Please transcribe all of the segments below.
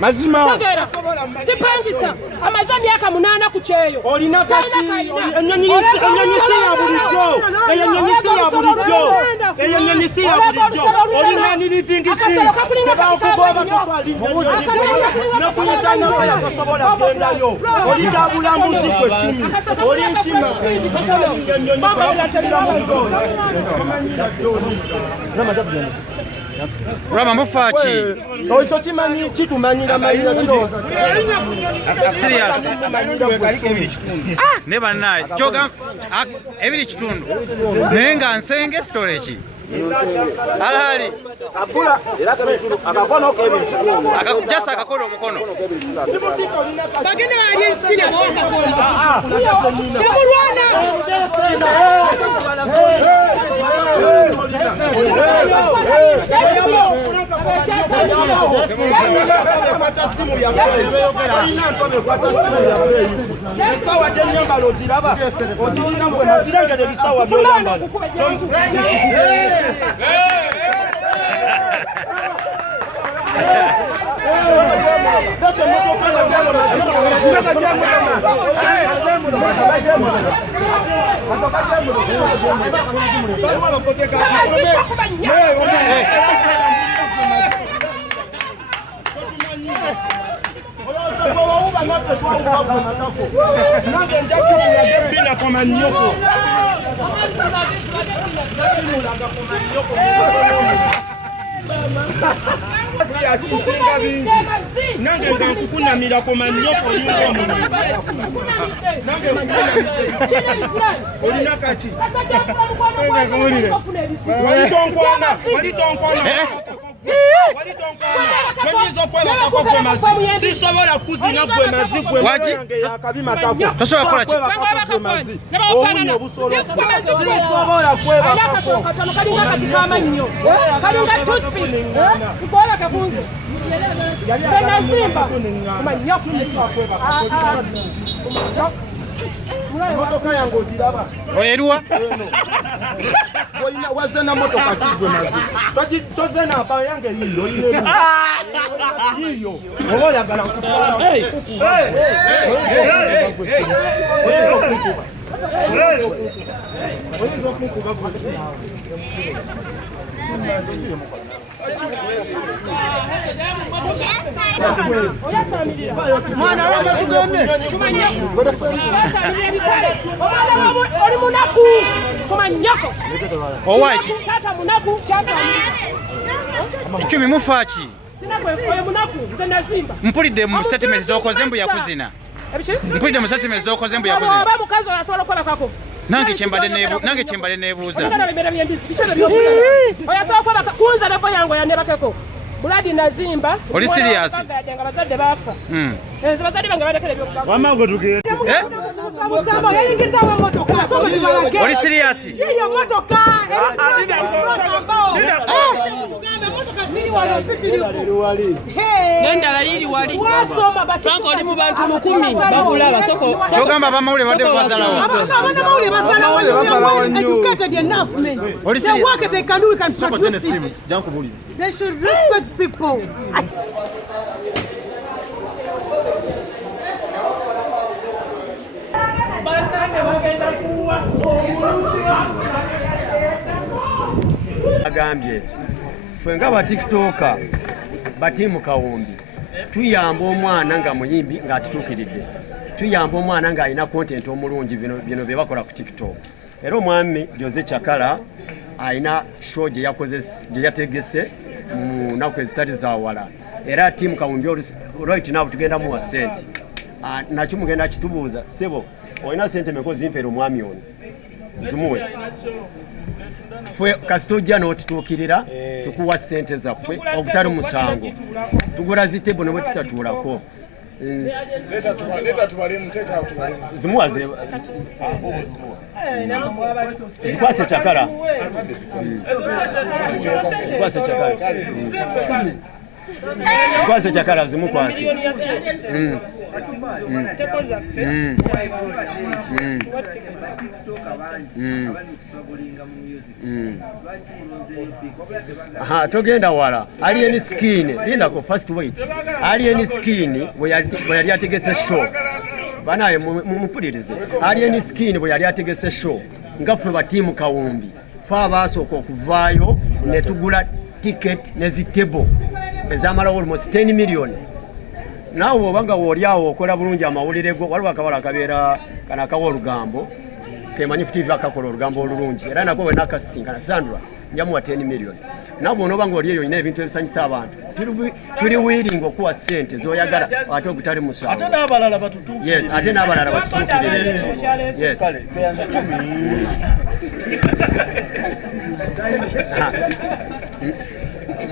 mazima sipangisa amazambi yaka munana ku kyeyo olina kaki ennyonyi ya bulijjo olina ni living thing okugoba nakuyitana yakasobola kugendayo oli kyabulambuzi gwe chumi oli nkima ennyonyi kwakusibira mu ntoola Rwaba mufaki ocho chimanyi chitumanyira mayira chiro serious ne bannaye kyoga ebiri kitundu naye nga nsenge storage alali abula era akakono kebiri akakujasa akakono omukono bagenda bali skini aboka asisinga bingi nange nga nkukunamira ku mannyoko y'omu nange olina kaki Wenyiza okwebakako gwe mazi sisobola kuzina gwe mazi gwe nange yakabimatako tosobola kukola ki owunya obusolo sisobola kwebakako kalinga kati kamannyo kalinga tuspi ikola kakunze senazimba manyo motoka yange ogiraba oyeruwa wazena motoka kigwe mazi tozena apa yange yiyo yiyo oba oyagala oyinza okunkuba mwana wangu tugende oli munaku kumanyako owaki tata munaku kyasamira chumi mufaki sinakwefoye munaku nze nazimba mpulidde mu statement z'okoze mbu yakuzina mpulidde mu statement z'okoze mbu yakuzina oba mukazi oyo asobola okukola kako nange kyembadde neebuuza oyo asobola okukola kunza levo yange yanebakeko buladi nazimba oli serious nga bazadde baafa nze bazadde bange balekera ebyokugaga wamago tugenda musamba yayingizawo emotoka soko zibalage oli serious iyo motoka emotoka ziri wano mpitirivu nendala liri wali twasoma batanga oli mu bantu 1000 babulaba soko kyogamba abamawulire badde bazalawo abamawulire bazalawo educated enough men they work they can do we can produce it they should respect people agambye fwe nga ba tiktoka batimu kawumbi tuyamba omwana nga muyimbi nga atituukiridde tuyamba omwana nga alina content omulungi bino bye bakola ku tiktok era omwami Jose Chakala alina show gye yategese mu nnaku ezitali zawala era timu kawumbi right now tugenda muwa sente nakyo mugenda kitubuuza sebo olina sente meko zimpera omwami ono zimuwe fwe kastojja n'otituukirira tukuwa sente zaffe obutali musango tugula zitebo ne bwe tutatuulako Zimuwaze zikwase chakala zikwase chakala zimukwase aha togenda wala alien skin linda ko first wait alien skin we yali ategese show banaye mupulirize alien skin we yali ategese show ngafwe batimu kawumbi fa basooka okuvaayo ne tugula ticket ne zitebo ezamala almost 10 million nawo obanga woliawo okola bulungi amawulire go waliwo akawala akabeera kana akawa olugambo kemanyifu TV akakola olugambo olulungi era nako we nakasinkana Sandra njamuwa 10 million nabo onobanga oli eyo ina ebintu ebisanyisa abantu tuli willing okuwa sente zoyagala ate okutali musawo ate n'abalala batutuukirire yes ate n'abalala batutuukirire yes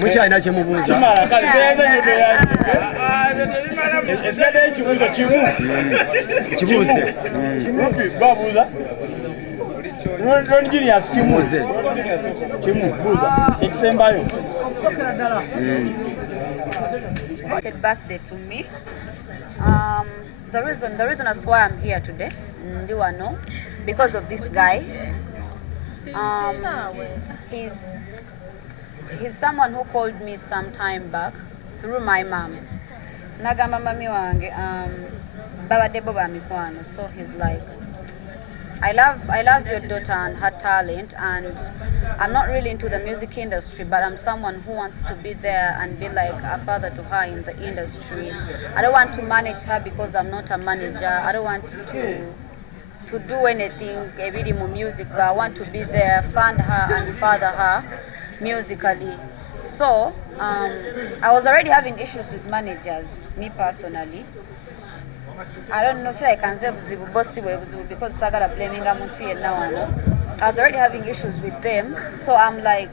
mukyalina kyemubuuza kibuuze birthday to me. The reason as to why I'm here today, because of this guy. He's someone who called me some time back through my mom. Nagamba mami wange baba debo ba mikwano. So he's like, I love your daughter and her talent, and I'm not really into the music industry, but I'm someone who wants to be there and be like a father to her in the industry. I don't want to manage her because I'm not a manager. I don't want to do anything with music, but I want to be there, fund her and father her musically. So I was already having issues with managers, me personally. I don't know, should I can say because Sagara blaming now. I was already having issues with them. So I'm like,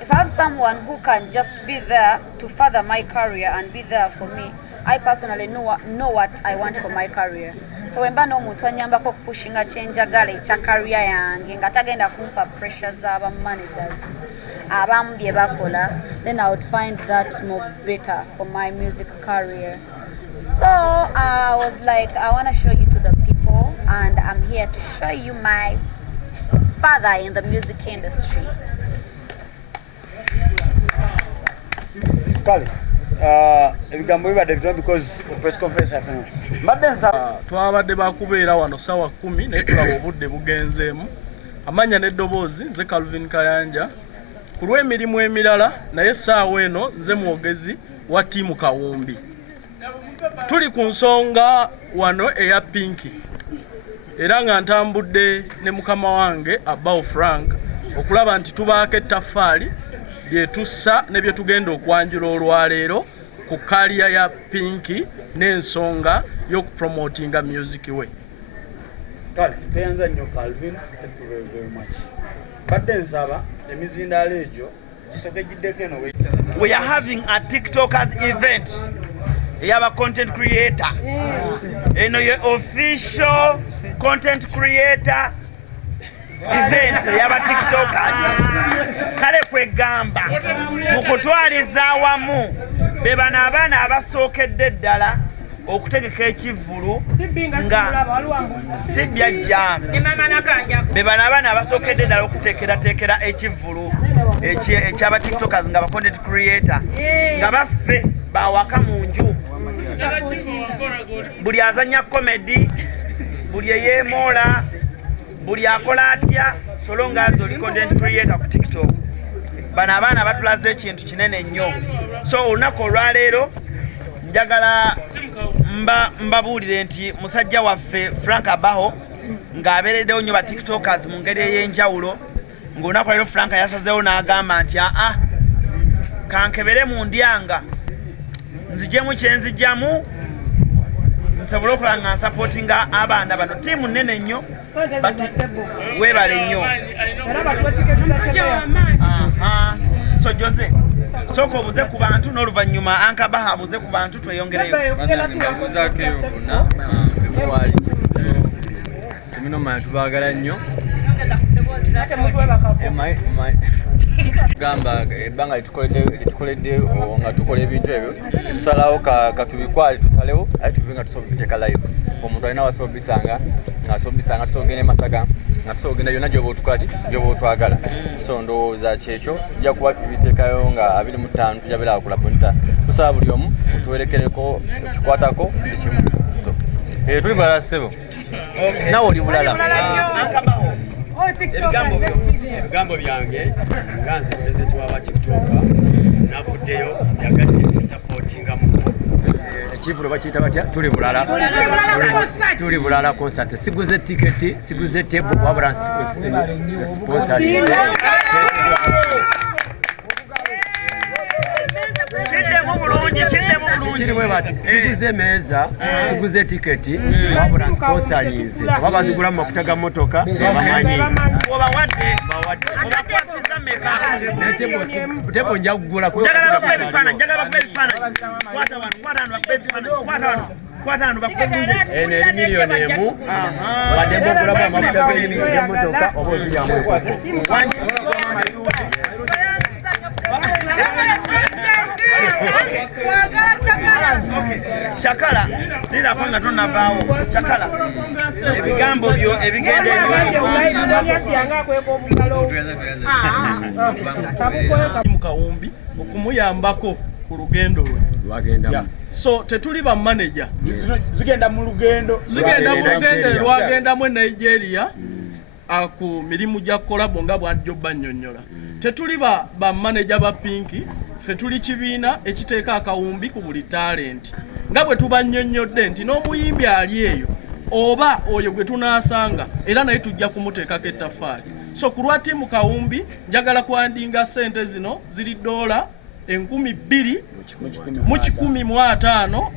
if I have someone who can just be there to further my career and be there for me, I personally know what I want for my career. So when bano omuntu anyambako pushing change agala echa career yange nga tagenda kumpa pressures aba managers abambye bakola, then I would find that more better for my music career. So I was like, I want to show you to the people, and I'm here to show you my father in the music industry. Ebigambo bibadde bitono because the press conference happened. Twabadde bakubeera wano sawa 10 naye tulaba obudde bugenzeemu. Amanya n'eddoboozi nze Calvin Kayanja ku lw'emirimu emirala naye saawa eno nze mwogezi wa tiimu Kawumbi. Tuli ku nsonga wano eya Pinki era nga ntambudde ne mukama wange Abao Frank okulaba nti tubaako ettaffaali byetussa ne bye tugenda okwanjula olwaleero ku kaliya ya Pinki n'ensonga y'okupromotinga music we. Kale kayanza nnyo Calvin, thank you very, very much. Badde nsaba emizindaalo egyo gisogegiddeko eno. We are having a TikTokers event. You have a content creator. You know, your official content creator event. You have a TikTokers. Kale kwegamba mukutwaliza awamu bebana abaana abasookedde ddala okutegeka ekivvulu nga sibyajja bebana abaana abasookedde ddala okuteekerateekera ekivvulu ekyaba TikTokers nga ba content creator nga baffe bawaka mu nju. Buli azanya comedy, buli yeemoola, buli akola atya solo nga oli content creator ku TikTok. Bano abaana batulaze ekintu kinene nnyo. So olunaku olwaleero njagala mbabuulire nti musajja waffe Frank Abaho ng'abeereddewo nnyo ba TikTokers mu ngeri ey'enjawulo, ng'olunaku leero Frank yasazeewo n'agamba nti kankebere mu ndyanga nzijemu kyenzijjamu nsobola okulaba nga nsapootinga abaana bano. Tiimu nnene nnyo weebale nnyo. So Jose, Soko obuze ku bantu n'oluvannyuma ankabaha abuze ku bantu tweyongereyo. Mino manya tubaagala nnyo. Gamba ebbanga litukoledde nga tukola ebintu ebyo tusalawo katubikwale tusalewo aye tuve nga tusobola kubiteeka live. Omuntu alina wasobisanga tusobola ogenda e Masaka nga tusobola ogenda yonna gy'oba otukola ki gy'oba otwagala. So ndowooza kyekyo tujja kuba tubiteekayo nga 25 tujja beera kula punta. Tusaba buli omu tuwerekereko tukikwatako ekimu. Tuli bulala ssebo. Nawe oli bulala. Ebigambo byange nga nze pulezidenti wa TikTok navuddeyo yagadde tusapootinga mu ekivulo bakiyita batya tuli bulala concert siguze tiketi siguze table wabula sponsorize siguze meeza siguze tiketi wabula sponsorize oba bazigula mu mafuta ga motoka bamanyi tebo nja kugula eri miliyoni emu badde okulamu amafuta g'emmotoka oba oziryamu Chakala nira kwanga tonavaawo Chakala ebigambo byo ebigenda mu kawumbi okumuyambako ku lugendo lwe lwagenda. So tetuli ba manager zigenda mu lugendo lwagendamu e Nigeria aku mirimu gya kolabo nga bw'ajjo bannyonnyola. Tetuli ba manager ba Pinki, ffe tuli kibiina ekiteeka akawumbi ku buli talent nga bwe tubannyonnyodde nti n'omuyimbi ali eyo oba oyo gwe tunaasanga era naye tujja kumuteekako ettaffaali. So ku lwa tiimu kawumbi njagala kwandinga ssente zino ziri $2,250